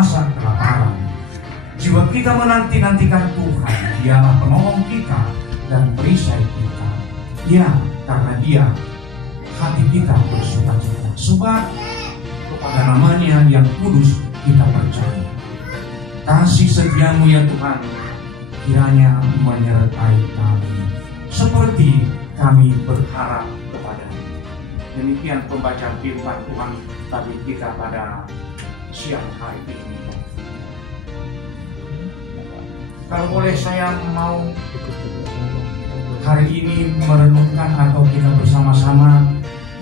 merasa kelaparan. Jiwa kita menanti-nantikan Tuhan. Dialah penolong kita dan perisai kita. Ya, karena Dia hati kita bersukacita. Sebab kepada namanya yang kudus kita percaya. Kasih setiamu ya Tuhan kiranya menyertai kami seperti kami berharap kepada-Mu. Demikian pembacaan firman Tuhan bagi kita pada siang hari ini. Kalau boleh saya mau hari ini merenungkan atau kita bersama-sama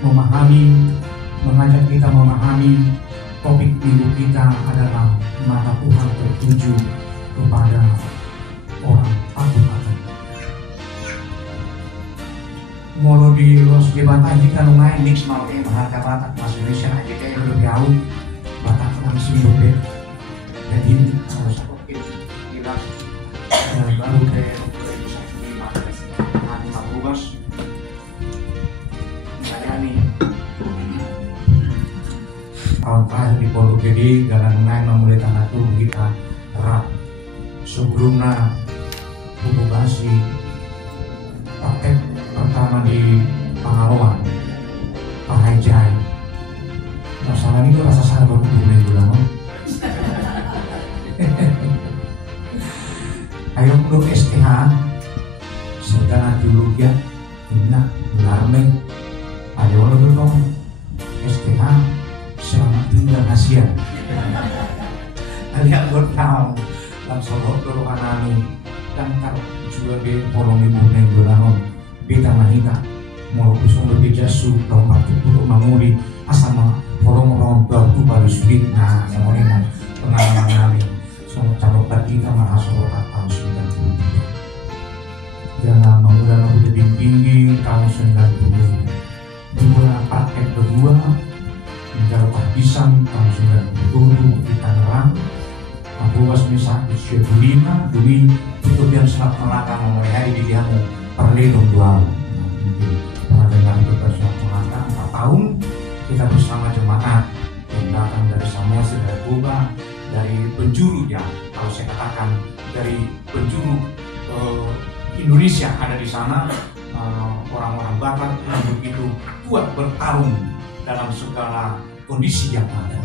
mengajak kita memahami topik minggu kita adalah mata Tuhan tertuju kepada orang takut akan. Molo di los jebatan jika nungai mix mau bahasa Batak bahasa Indonesia aja kayak lebih jauh Batak langsung berbeda. Jadi kalau saya kira baru kayak bisa lima bubas saya nih tahun terakhir di Pondok Gede galang nungai memulai tanah tuh kita erat sebelumnya publikasi paket pertama di Pangaloan Pak Hajai. Masalah itu rasa sahabat boleh bilang ayo untuk STH segala geologi enak belarme ayo dong STH selamat tinggal Asia alias bertahu langsung dulu kanani dan kalau juga di polong ibu neng berahon beta mahita mau kusung lebih jasu dong mati untuk manguli asama polong rontok tu baru sulit. Nah yang ini pengalaman kami sama calon kita mahasiswa tahun 93 jangan mengulang udah tinggi tahun 90 dua paket kedua menjauh pisang tahun 97 di Tangerang. Aku was misal usia 25 demi tutup yang sangat melangkah memulai hari di dia perlindung dua pernah dengar itu bersama melangkah 4 tahun kita bersama jemaat yang datang dari Samoa, dari Kuba, dari penjuru ya kalau saya katakan dari penjuru Indonesia ada di sana orang-orang Batak yang begitu kuat bertarung dalam segala kondisi yang ada.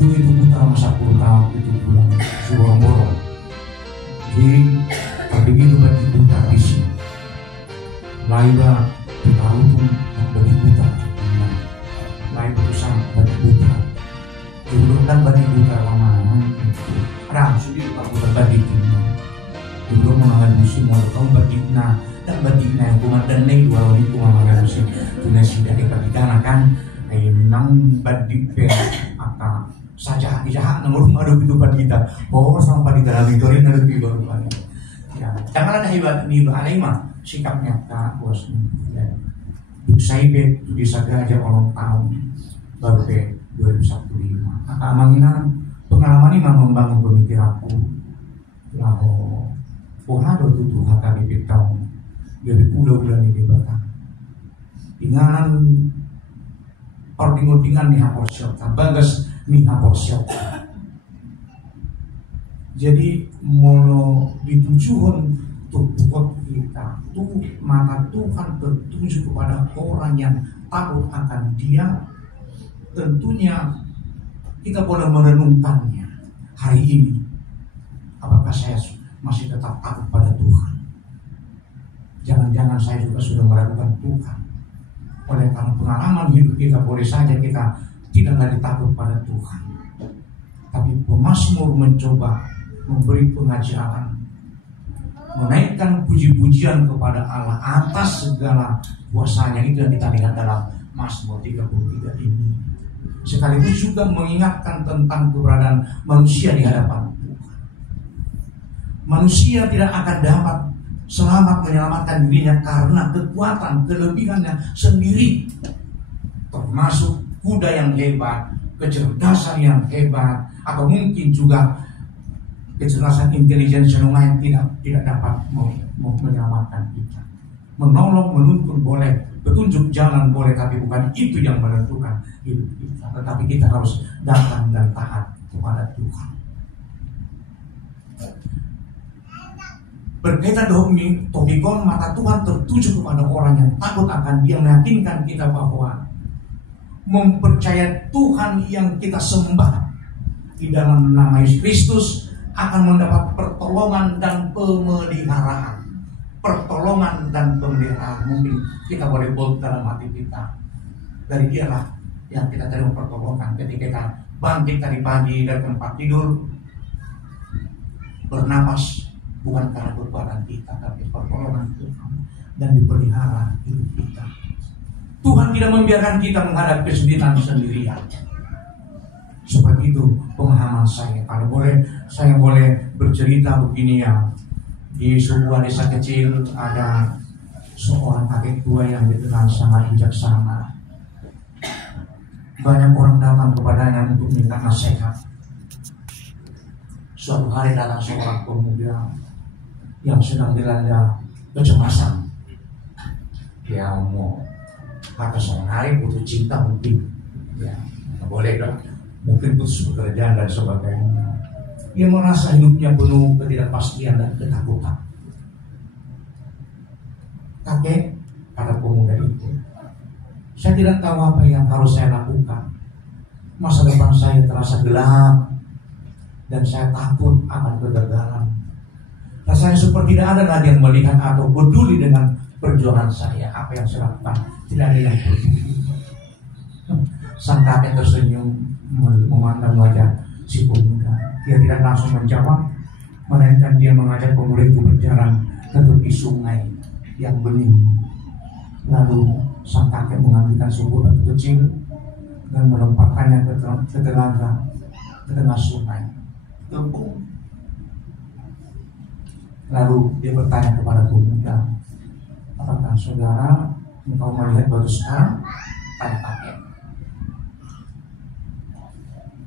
Begitu putar masa tahun itu bulan Surabaya. Jadi begitu bagi putar di sini. Laiba bertaruh pun bagi putar. Laiba berusaha bagi putar. Julukan bagi putar lama-lama. Ram sudah dipakai bagi kita. Julu mengenai musim walau kau bagi na dan bagi na yang bunga dan neng dua orang itu mengenai musim. Tunai sudah dibagi kan. Nang bagi per apa saja jahat nomor madu itu pada kita sama pada dalam itu ini lebih baru pada ya jangan ada hebat nih ada mah sikapnya tak bos ya saya bisa aja orang tahun baru ke 2015 amanginan pengalaman ini membangun pemikiranku laho ada tuh HKBP tahun dari bulan ini batang inganan ordingan nih haporsiot bagas nih haporsiot jadi mau ditujukan tuh buat kita tuh mata Tuhan tertuju kepada orang yang takut akan Dia. Tentunya kita boleh merenungkannya hari ini. Apakah saya masih tetap takut pada Tuhan? Jangan-jangan saya juga sudah meragukan Tuhan. Oleh karena pengalaman hidup kita boleh saja kita tidak lagi takut pada Tuhan. Tapi pemazmur mencoba memberi pengajaran, menaikkan puji-pujian kepada Allah atas segala kuasanya. Itu yang kita lihat dalam Mazmur 33 ini. Sekaligus juga mengingatkan tentang keberadaan manusia di hadapan Tuhan. Manusia tidak akan dapat selamat menyelamatkan dirinya karena kekuatan kelebihannya sendiri, termasuk kuda yang hebat, kecerdasan yang hebat, atau mungkin juga kecerdasan intelijen yang lain tidak dapat menyelamatkan kita. menolong, menuntun boleh, petunjuk jalan boleh, tapi bukan itu yang menentukan hidup kita. Tetapi kita harus datang dan taat kepada Tuhan. Berkaitan dengan topikon, mata Tuhan tertuju kepada orang yang takut akan Dia, meyakinkan kita bahwa mempercayai Tuhan yang kita sembah di dalam nama Yesus Kristus akan mendapat pertolongan dan pemeliharaan. Pertolongan dan pemeliharaan. Mungkin kita boleh bold dalam hati kita, dari Dialah yang kita terima pertolongan ketika kita bangkit tadi pagi dari tempat tidur, bernapas, bukan karena perbuatan kita, tapi pertolongan Tuhan, dan dipelihara hidup kita. Tuhan tidak membiarkan kita menghadapi kesulitan sendirian. Seperti itu pemahaman saya. Kalau boleh, saya boleh bercerita begini ya. Di sebuah desa kecil ada seorang kakek tua yang dikenal sangat bijaksana. Banyak orang datang kepadanya untuk minta nasihat. Suatu hari datang seorang pemuda yang sedang dilanda kecemasan. Dia mau kata seorang hari butuh cinta mungkin, ya boleh dong. Mungkin putus pekerjaan dan sebagainya. Dia merasa hidupnya penuh ketidakpastian dan ketakutan. Kakek, kata pemuda itu, saya tidak tahu apa yang harus saya lakukan. Masa depan saya terasa gelap dan saya takut akan kegagalan. Rasanya seperti tidak ada lagi yang melihat atau peduli dengan perjuangan saya. Apa yang saya lakukan, tidak ada yang peduli. Sang kakek tersenyum memandang wajah si pemuda. Dia tidak langsung menjawab, melainkan dia mengajak pemuda itu berjalan ke tepi sungai yang bening. Lalu sang kakek mengambilkan sebuah batu kecil dan melemparkannya ke telaga, ke tengah sungai. Tempung. Lalu dia bertanya kepada pemuda, apakah saudara engkau melihat batu sekarang? Tanya kakek.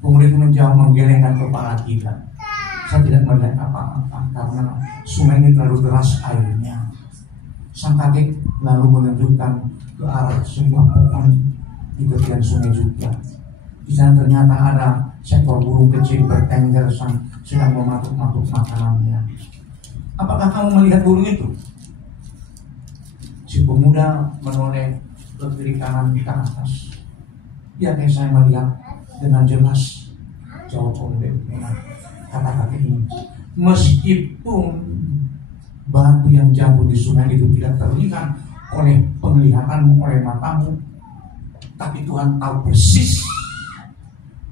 Pemuda itu menjawab menggelengkan kepala tidak. Saya tidak melihat apa-apa karena sungai ini terlalu deras airnya. Sang kakek lalu menunjukkan ke arah sebuah pohon di tepian sungai juga. Di sana ternyata ada seekor burung kecil bertengger sedang mematuk-matuk makanannya. Apakah kamu melihat burung itu? Si pemuda menoleh ke kiri kanan ke atas. Ya, kayak saya melihat dengan jelas, jawab pemuda dengan kata-kata ini. Meskipun batu yang jatuh di sungai itu tidak terlihat oleh penglihatanmu, oleh matamu, tapi Tuhan tahu persis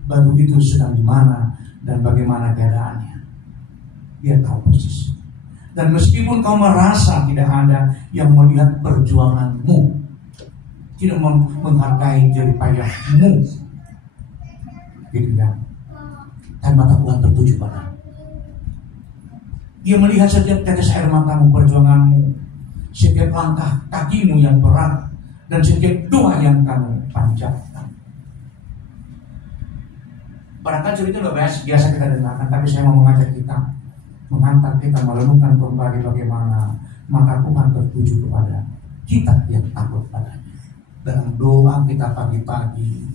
batu itu sedang di mana dan bagaimana keadaannya. Dia tahu persis. Dan meskipun kau merasa tidak ada yang melihat perjuanganmu, tidak menghargai jerih payahmu, gitu kan? Dan mata Tuhan tertuju padamu. Dia melihat setiap tetes air matamu, perjuanganmu, setiap langkah kakimu yang berat, dan setiap doa yang kamu panjatkan. Barangkali cerita itu biasa kita dengarkan, tapi saya mau mengajak kita, mengantar kita merenungkan kembali bagaimana mata Tuhan tertuju kepada kita yang takut padanya. Dalam doa kita pagi-pagi,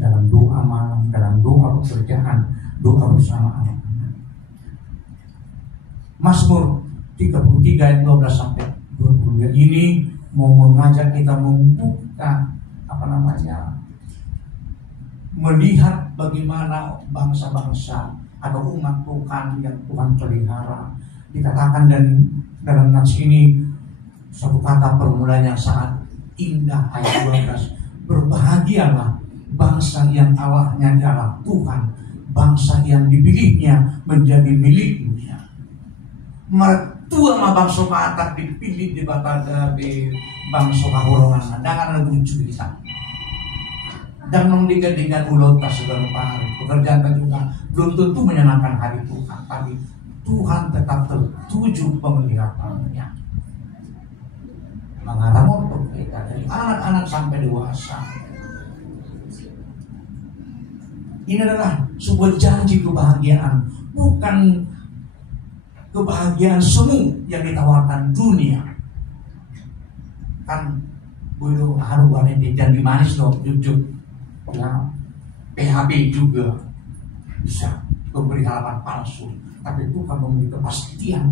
dalam doa malam, dalam doa pekerjaan, doa bersama anak-anak. Mazmur 33 ayat 12 sampai 22 ini mau mengajak kita membuka melihat bagaimana bangsa-bangsa atau umat Tuhan yang Tuhan pelihara. Dikatakan dan dalam nats ini satu kata permulaan yang sangat indah, ayat 12. Berbahagialah bangsa yang Allahnya adalah Tuhan, bangsa yang dipilihnya menjadi miliknya. Mertua ma bangsa patak dipilih di bataga di bangsa kahurongan dengan lucu kita. Dan mengdiga-diga ulot tak segala pahari. Pekerjaan juga belum tentu menyenangkan hari Tuhan, tapi Tuhan tetap tertuju pemeliharaannya. Mengarah untuk kita dari anak-anak sampai dewasa. Ini adalah sebuah janji kebahagiaan, bukan kebahagiaan semu yang ditawarkan dunia. kan bodoh haru warna janji manis loh jujur ya. PHB juga bisa memberi harapan palsu, tapi Tuhan memberi kepastian.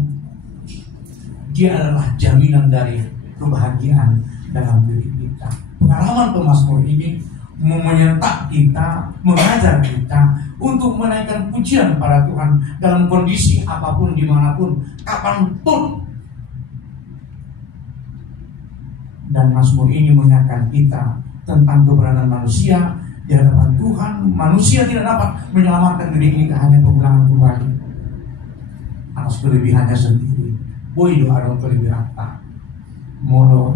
Dia adalah jaminan dari kebahagiaan dalam diri kita. Pengalaman pemazmur ini menyentak kita, mengajar kita untuk menaikkan pujian pada Tuhan dalam kondisi apapun, dimanapun, kapanpun. Dan mazmur ini mengingatkan kita tentang keberadaan manusia di hadapan Tuhan. Manusia tidak dapat menyelamatkan diri kita, hanya pengulangan kembali atas kelebihannya sendiri. Boy doa dong kelebihan tak molo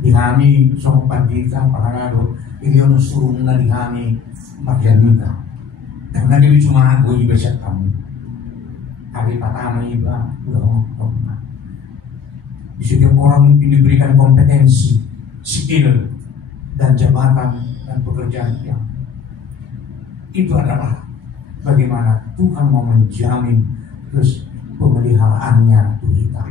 dihami sompat kita parangado ini ono suruh na dihami magian kita karena dia cuma aku iba siya kamu hari pertama iba udah ngomong. Di setiap orang diberikan kompetensi, skill dan jabatan dan pekerjaan yang itu adalah bagaimana Tuhan mau menjamin terus pemeliharaannya untuk kita.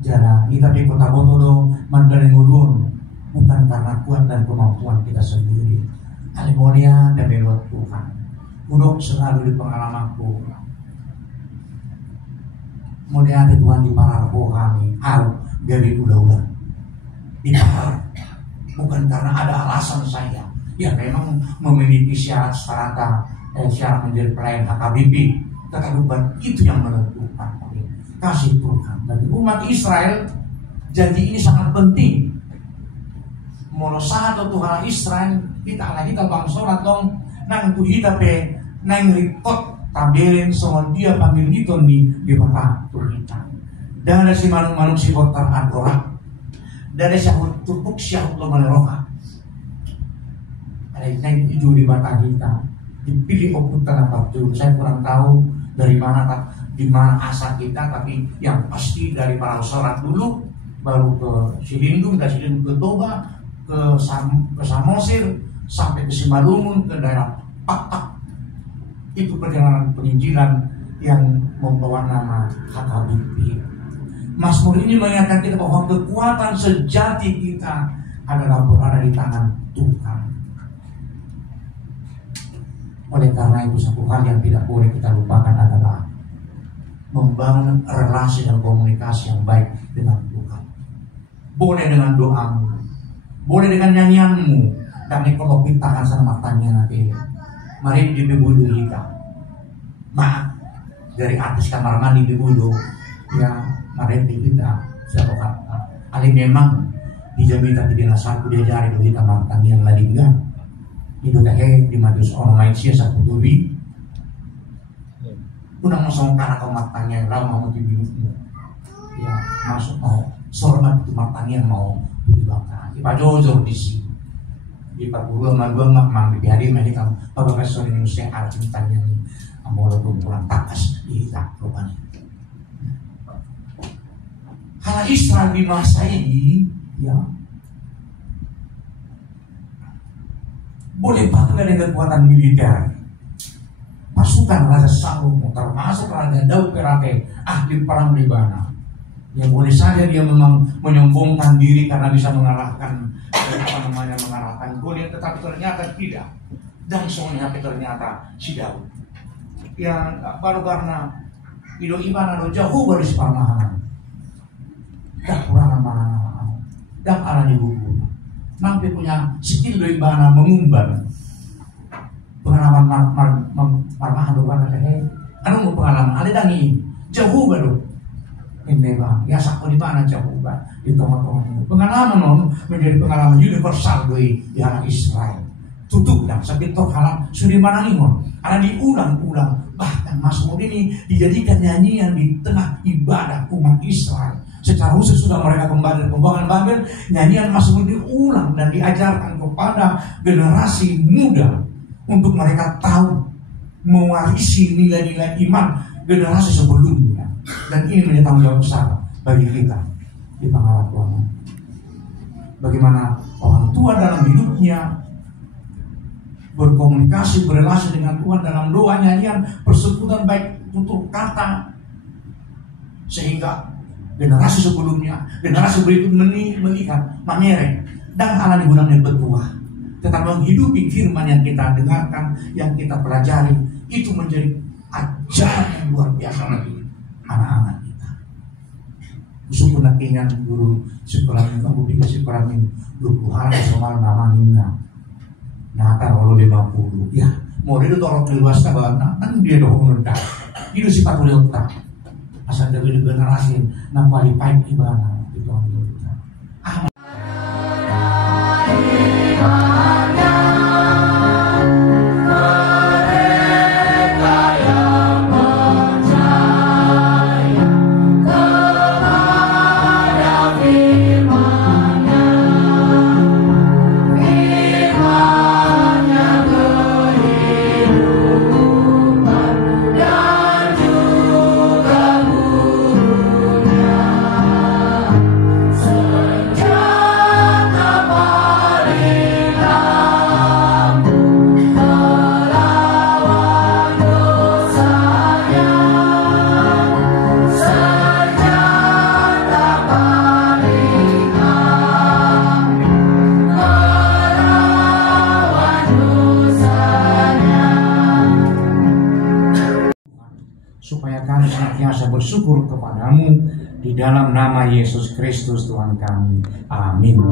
Jangan kita di kota Botodo mandaleng ulun bukan karena kuat dan kemampuan kita sendiri. Alimonia dan melot Tuhan. Udok selalu di pengalamanku. Mulia Tuhan di parar kami, dari udah-udah di parar. Bukan karena ada alasan saya. Ya memang memiliki syarat menjadi pelayan HKBP. Tetapi bukan itu yang menentukan. Kasih Tuhan bagi umat Israel. Janji ini sangat penting. Molo satu Tuhan Israel kita bangsa atong nang tuhita pe nang report tabelin soal dia panggil itu di mata tuhita. Dan ada si manung si botar adorak. Dari syahut tupuk syahut lo meneroka. Ada yang itu di mata kita. Dipilih okutan apa tuh? Saya kurang tahu dari mana di mana asal kita, tapi yang pasti dari para sholat dulu, baru ke Silindung, dari Silindung ke Toba, ke Samosir, sampai ke Simalungun, ke daerah Pakpak. Itu perjalanan penginjilan yang membawa nama HKBP. Mazmur ini mengingatkan kita bahwa kekuatan sejati kita adalah berada di tangan Tuhan. Oleh karena itu satu hal yang tidak boleh kita lupakan adalah membangun relasi dan komunikasi yang baik dengan Tuhan. Boleh dengan doamu, boleh dengan nyanyianmu, dan kalau kita akan sama matanya nanti. Mari dibudu kita. Maaf dari atas kamar mandi dibudu, ya mari kita siapa kata. Ali memang dijamin tapi dengan satu diajari kita matanya yang lagi enggak. Itu teh di Matius orang manusia satu tubi. Unang masong kana kau matanya lau mau dibingung. Ya masuk mau sormat itu matanya mau dibakar. Ipa jojor di sini. Di perguruan mandua mang di hari mah kita pagawai sore Indonesia arah cintanya ni amolo kumpulan takas di kita rupanya. Karena Israel di masa ini ya boleh bangga dengan kekuatan militer. Pasukan Raja Saul termasuk Raja Daud Perate ahli perang di mana. Ya boleh saja dia memang menyombongkan diri karena bisa mengalahkan mengalahkan Goliat, tetapi ternyata tidak. Dan semuanya ternyata si Daud. Ya baru karena Ido Iban jauh dari separmahan. Tak kurang mana dan ala di buku. Nampi punya skill dari Ibana mengumbar. Pengalaman marmahan doang anu pengalaman ada dangi jauh baru ini bang ya sakko di mana jauh bang di tengah-tengah pengalaman menjadi pengalaman universal di anak Israel tutup dan sebentuk halam sudah mana nih ada diulang-ulang bahkan Mazmur ini dijadikan nyanyian di tengah ibadah umat Israel secara khusus sudah mereka kembali dari pembuangan Babel. Nyanyian Mazmur diulang dan diajarkan kepada generasi muda untuk mereka tahu mewarisi nilai-nilai iman generasi sebelumnya. Dan ini menjadi tanggung jawab besar bagi kita di pangkalan Tuhan. Bagaimana orang tua dalam hidupnya berkomunikasi, berrelasi dengan Tuhan dalam doa, nyanyian, persekutuan baik tutur kata, sehingga generasi sebelumnya, generasi berikut melihat, mengerek, dan Allah gunanya berbuah. Tetapi menghidupi firman yang kita dengarkan, yang kita pelajari, itu menjadi ajaran yang luar biasa bagi anak-anak kita. Suku nakingan guru sekolah ini, aku pikir sekolah ini, lu harap soal nama Nina. Nata kalau 50, ya, mau dia tolong luas bahwa nanti dia doang nunda. Itu sifat boleh utang. Asal dari generasi nampak di paip ibana itu ambil kita. Supaya kami senantiasa bersyukur kepadamu di dalam nama Yesus Kristus Tuhan kami. Amin.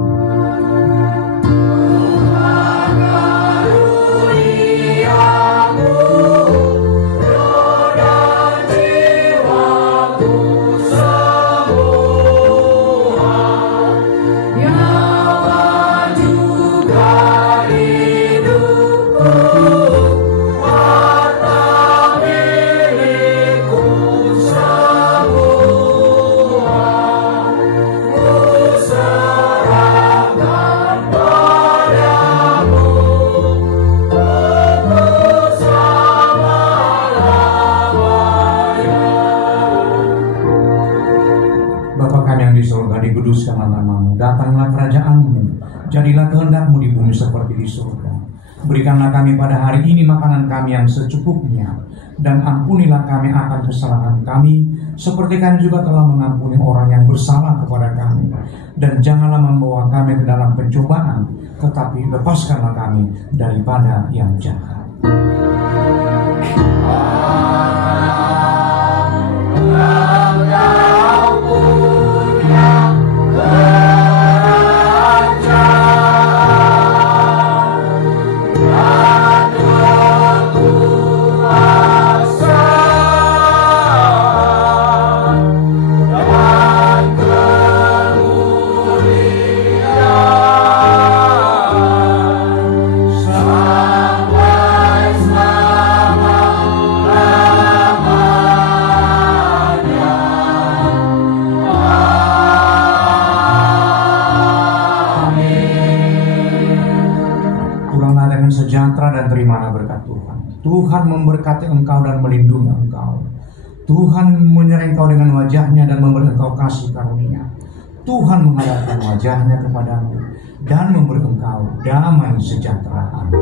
Dikuduskanlah namamu, datanglah kerajaanmu, jadilah kehendakmu di bumi seperti di surga. Berikanlah kami pada hari ini makanan kami yang secukupnya, dan ampunilah kami akan kesalahan kami, seperti kami juga telah mengampuni orang yang bersalah kepada kami. Dan janganlah membawa kami ke dalam pencobaan, tetapi lepaskanlah kami daripada yang jahat. Sejahtera dan terimalah berkat Tuhan. Tuhan memberkati engkau dan melindungi engkau. Tuhan menyerang engkau dengan wajahnya dan memberi engkau kasih karunia. Tuhan menghadapkan wajahnya kepadamu dan memberi engkau damai sejahtera. Amin.